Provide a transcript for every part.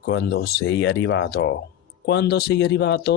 Cuando sei arrivato? Cuando sei arrivato?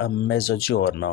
a mezzogiorno,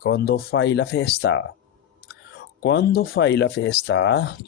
Quando fai la festa? Quando fai la festa?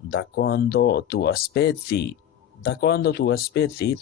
Da quando tu aspetti? Da quando tu aspetti?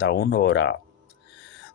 da un'ora।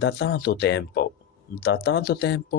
da tanto tempo। da tanto tempo,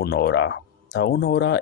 un'ora। da un'ora,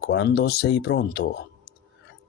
Quando sei pronto?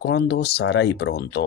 Quando sarai pronto?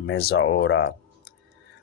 mezz'ora।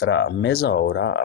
tra mezz'ora,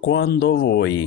Quando vuoi?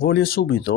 voglio subito,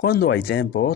Quando hai tempo?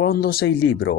Quando sei libero?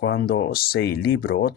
Quando sei libero?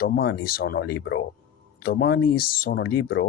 domani sono libero। domani sono libero,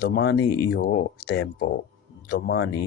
domani io ho tempo। domani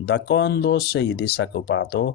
Da quando sei disoccupato?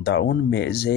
da un mese,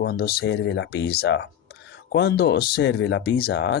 Quando serve la pizza? Quando serve la pizza?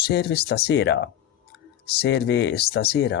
serve stasera। serve stasera,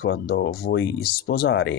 Quando vuoi sposare?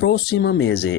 Prossimo mese,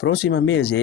Prossimo mese,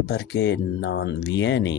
Perché non vieni?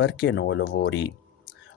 Perché non lavori?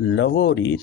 lavori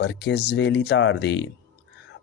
Perché svegli tardi?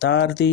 tardi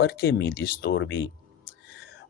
Perché mi disturbi?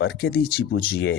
Perché dici bugie?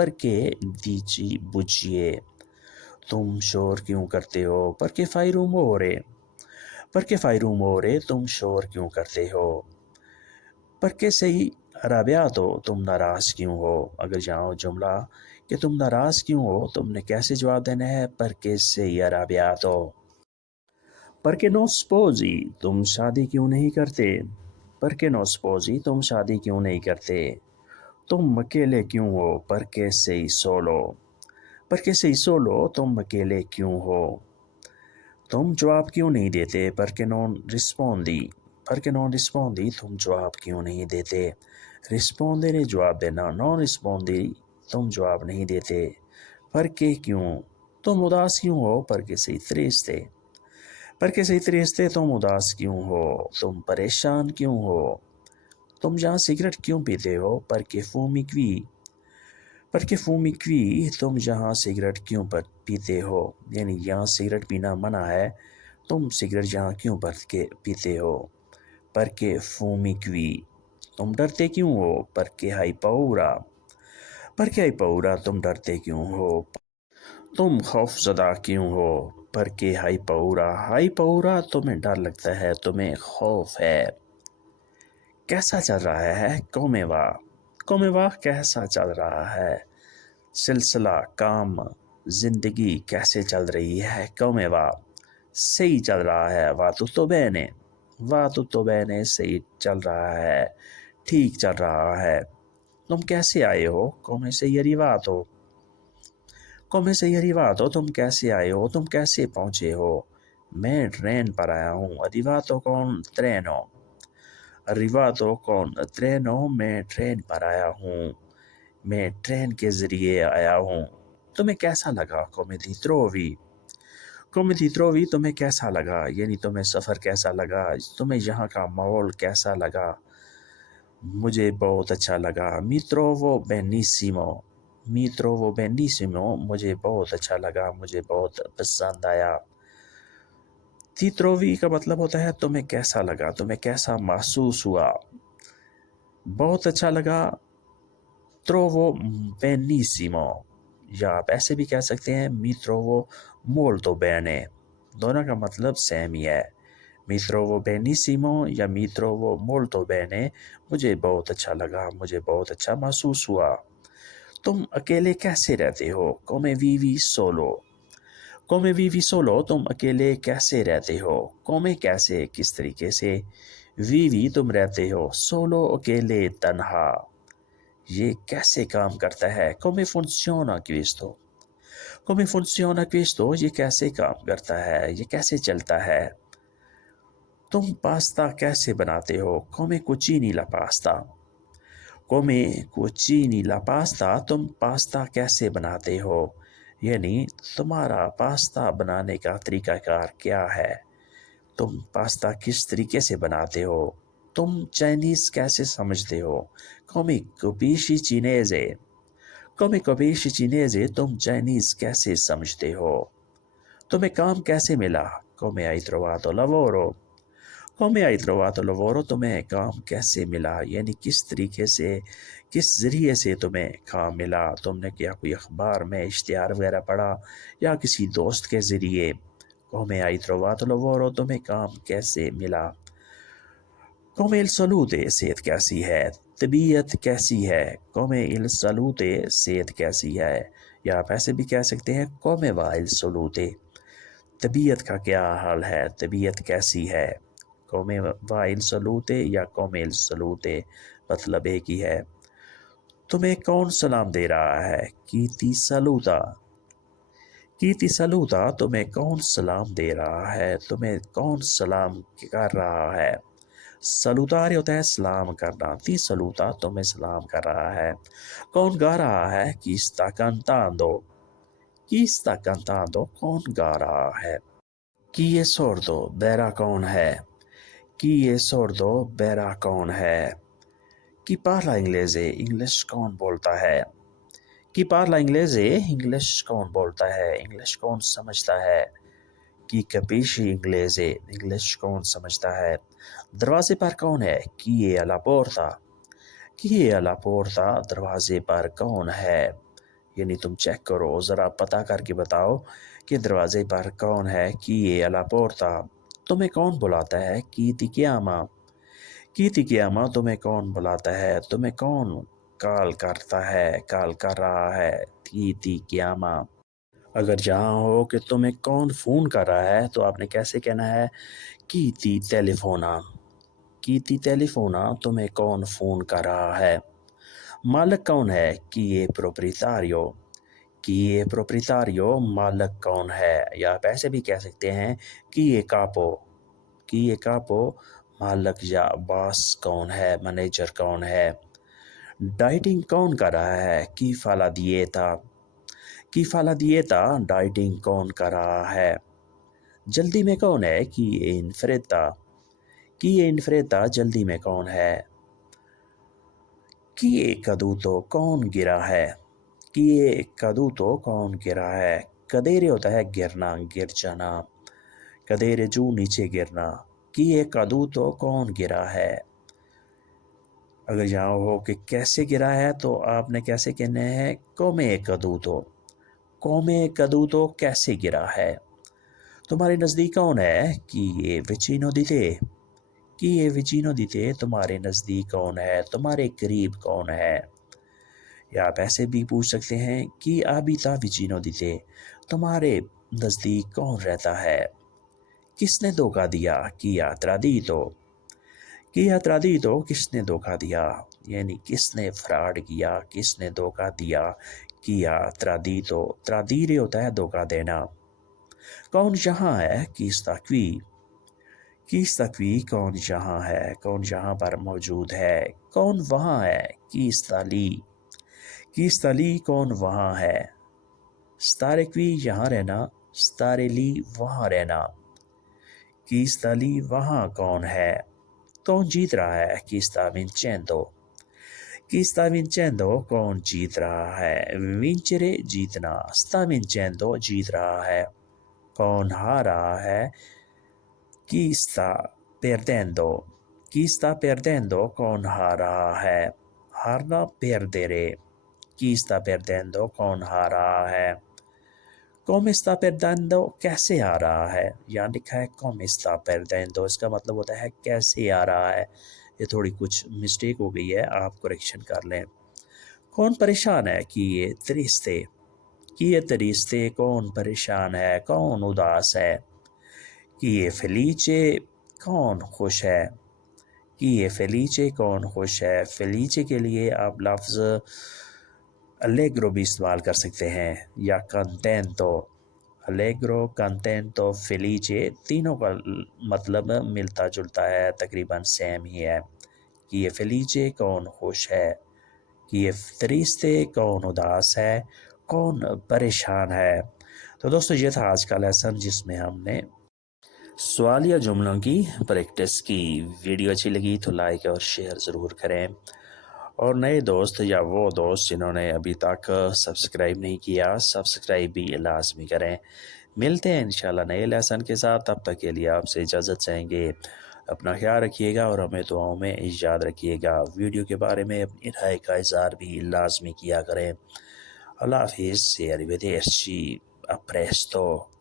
perché dici bugie? تم شور کیوں کرتے ہو؟ perché fai rumore? perché fai rumore? تم شور کیوں کرتے ہو؟ perché sei arrabbiato? تم ناراض کیوں ہو؟ اگر جاؤ جملہ کہ تم ناراض کیوں ہو، تم نے کیسے جواب دینا ہے؟ perché sei arrabbiato. perché non sposi? تم شادی کیوں نہیں کرتے؟ perché non sposi? تم شادی کیوں نہیں کرتے؟ تم اکیلے کیوں ہو؟ perché sei solo. perché sei solo? تم اکیلے کیوں ہو؟ تم جواب کیوں نہیں دیتے؟ perché non rispondi. perché non rispondi? تم جواب کیوں نہیں دیتے؟ rispondere جواب دینا، non rispondi تم جواب نہیں دیتے۔ perché کیوں؟ تم اداس کیوں ہو؟ perché sei triste. perché sei triste تم اداس کیوں ہو؟ تم پریشان کیوں ہو؟ تم جہاں سگریٹ کیوں پیتے ہو؟ perché fumi qui. perché fumi qui تم جہاں سگریٹ کیوں پیتے ہو؟ یعنی یہاں سگریٹ پینا منع ہے، تم سگریٹ جہاں کیوں پیتے ہو؟ perché fumi qui. تم ڈرتے کیوں ہو؟ perché hai paura. perché hai paura تم ڈرتے کیوں ہو؟ تم خوف زدہ کیوں ہو؟ perché hai paura. hai paura تمہیں ڈر لگتا ہے، تمہیں خوف ہے۔ کیسا چل رہا ہے؟ come va. come va کیسا چل رہا ہے؟ سلسلہ، کام، زندگی کیسے چل رہی ہے؟ come va. صحیح چل رہا ہے، va tutto bene. va tutto bene صحیح چل رہا ہے، ٹھیک چل رہا ہے۔ تم کیسے آئے ہو؟ come sei arrivato. come sei arrivato تم کیسے آئے ہو؟ تم کیسے پہنچے ہو؟ میں ٹرین پر آیا ہوں، arrivato con treno. arrivato con treno میں ٹرین پر آیا ہوں، میں ٹرین کے ذریعے آیا ہوں۔ تمہیں کیسا لگا؟ come ti trovi. come ti trovi تمہیں کیسا لگا؟ یعنی تمہیں سفر کیسا لگا؟ تمہیں یہاں کا ماحول کیسا لگا؟ مجھے بہت اچھا لگا۔ mi trovo benissimo. mi trovo benissimo مجھے بہت اچھا لگا، مجھے بہت پسند آیا۔ ti trovi کا مطلب ہوتا ہے تمہیں کیسا لگا، تمہیں کیسا محسوس ہوا۔ بہت اچھا لگا trovo benissimo، یا آپ ایسے بھی کہہ سکتے ہیں mi trovo molto bene، دونوں کا مطلب سیم ہی ہے۔ mi trovo benissimo یا mi trovo molto bene مجھے بہت اچھا لگا، مجھے بہت اچھا محسوس ہوا۔ تم اکیلے کیسے رہتے ہو؟ come vivi solo. come vivi solo تم اکیلے کیسے رہتے ہو؟ come کیسے، کس طریقے سے، vivi تم رہتے ہو، solo اکیلے، تنہا۔ یہ کیسے کام کرتا ہے؟ come funziona questo. come funziona questo یہ کیسے کام کرتا ہے، یہ کیسے چلتا ہے؟ تم پاستا کیسے بناتے ہو؟ come cucini la pasta. come cucini la pasta تم پاستا کیسے بناتے ہو؟ یعنی تمہارا پاستا بنانے کا طریقہ کار کیا ہے؟ تم پاستا کس طریقے سے بناتے ہو؟ تم چائنیز کیسے سمجھتے ہو؟ come capisci cinese. come capisci cinese تم چائنیز کیسے سمجھتے ہو؟ تمہیں کام کیسے ملا؟ come hai trovato lavoro. come hai trovato lavoro تمہیں کام کیسے ملا، یعنی کس طریقے سے، کس ذریعے سے تمہیں کام ملا؟ تم نے کیا کوئی اخبار میں اشتہار وغیرہ پڑھا یا کسی دوست کے ذریعے؟ come hai trovato lavoro تمہیں کام کیسے ملا؟ come il salute صحت کیسی ہے، طبیعت کیسی ہے؟ come il salute صحت کیسی ہے، یا آپ ایسے بھی کہہ سکتے ہیں come va il salute طبیعت کا کیا حال ہے، طبیعت کیسی ہے؟ come va il salute یا come il salute مطلب ایک ہی ہے۔ تمہیں کون سلام دے رہا ہے؟ chi ti saluta. chi ti saluta تمہیں کون سلام دے رہا ہے، تمہیں کون سلام کر رہا ہے؟ salutare ہوتا ہے سلام کرنا، ti saluta تمہیں سلام کر رہا ہے۔ کون گا رہا ہے؟ chi sta cantando. chi sta cantando کون گا رہا ہے؟ chi è sordo بہرا کون ہے؟ chi è sordo بہرا کون ہے؟ chi parla inglese انگلش کون بولتا ہے؟ chi parla inglese انگلش کون بولتا ہے، انگلش کون سمجھتا ہے؟ chi capisce inglese انگلش کون سمجھتا ہے؟ دروازے پر کون ہے؟ chi è alla porta. chi è alla porta دروازے پر کون ہے؟ یعنی تم چیک کرو، ذرا پتہ کر کے بتاؤ کہ دروازے پر کون ہے، chi è alla porta، تمہیں کون بلاتا ہے، chi ti chiama، chi ti chiama تمہیں کون بلاتا ہے، تمہیں کون کال کرتا ہے، کال کر رہا ہے، chi ti chiama۔ اگر جہاں ہو کہ تمہیں کون فون کر رہا ہے تو آپ نے کیسے کہنا ہے، chi ti telefona، chi ti telefona تمہیں کون فون کر رہا ہے۔ مالک کون ہے، chi è proprietario، chi è proprietario مالک کون ہے، یا آپ ایسے بھی کہہ سکتے ہیں chi è capo، chi è capo مالک یا باس کون ہے، منیجر کون ہے۔ ڈائٹنگ کون کر رہا ہے، chi fa la dieta، chi fa la dieta dieting کون کر رہا ہے۔ جلدی میں کون ہے، chi è in fretta، chi è in fretta جلدی میں کون ہے۔ chi è caduto کون گرا ہے، chi è caduto کون گرا ہے۔ cadere ہوتا ہے گرنا، گر جانا، cadere جو نیچے گرنا، chi è caduto کون گرا ہے۔ اگر یہاں ہو کہ کیسے گرا ہے تو آپ نے کیسے کہنا ہے، come è caduto، come è caduto کیسے گرا ہے۔ تمہارے نزدیک کون ہے، chi è vicino di te، chi è vicino di te تمہارے نزدیک کون ہے، تمہارے قریب کون ہے۔ یا آپ ایسے بھی پوچھ سکتے ہیں، chi abita vicino di te تمہارے نزدیک کون رہتا ہے۔ کس نے دھوکہ دیا، chi ha tradito، chi ha tradito کس نے دھوکہ دیا، یعنی کس نے فراڈ کیا، کس نے دھوکہ دیا، chi ha tradito۔ tradire ہوتا ہے دھوکہ دینا۔ کون یہاں ہے، chi sta qui، chi sta qui کون یہاں ہے، کون یہاں پر موجود ہے۔ کون وہاں ہے، chi sta lì، chi sta lì کون وہاں ہے۔ stare qui یہاں رہنا، stare lì وہاں رہنا۔ chi sta lì وہاں کون ہے۔ کون جیت رہا ہے، chi sta vincendo، chi sta vincendo کون جیت رہا ہے۔ vincere جیتنا، sta vincendo جیت رہا ہے۔ کون ہار رہا ہے، chi sta perdendo، chi sta perdendo کون ہار رہا ہے۔ ہارنا perdere، chi sta perdendo کون ہار رہا ہے۔ come sta perdendo کیسے آ رہا ہے، یہاں لکھا ہے come sta perdendo، اس کا مطلب ہوتا ہے کیسے آ رہا ہے۔ یہ تھوڑی کچھ مسٹیک ہو گئی ہے، آپ کریکشن کر لیں۔ کون پریشان ہے، chi è triste، chi è triste کون پریشان ہے، کون اداس ہے۔ chi è felice کون خوش ہے، chi è felice کون خوش ہے۔ felice کے لیے آپ لفظ allegro بھی استعمال کر سکتے ہیں، یا contento۔ allegro، contento، felice تینوں کا مطلب ملتا جلتا ہے، تقریباً سیم ہی ہے۔ chi è felice کون خوش ہے، chi è triste کون اداس ہے، کون پریشان ہے۔ تو دوستو یہ تھا آج کا لیسن، جس میں ہم نے سوالیہ جملوں کی پریکٹس کی۔ ویڈیو اچھی لگی تو لائک اور شیئر ضرور کریں، اور نئے دوست یا وہ دوست جنہوں نے ابھی تک سبسکرائب نہیں کیا، سبسکرائب بھی لازمی کریں۔ ملتے ہیں انشاءاللہ نئے لیسن کے ساتھ، تب تک کے لیے آپ سے اجازت چاہیں گے۔ اپنا خیال رکھیے گا اور ہمیں دعاؤں میں یاد رکھیے گا۔ ویڈیو کے بارے میں اپنی رائے کا اظہار بھی لازمی کیا کریں۔ اللہ حافظ، arrivederci، a presto۔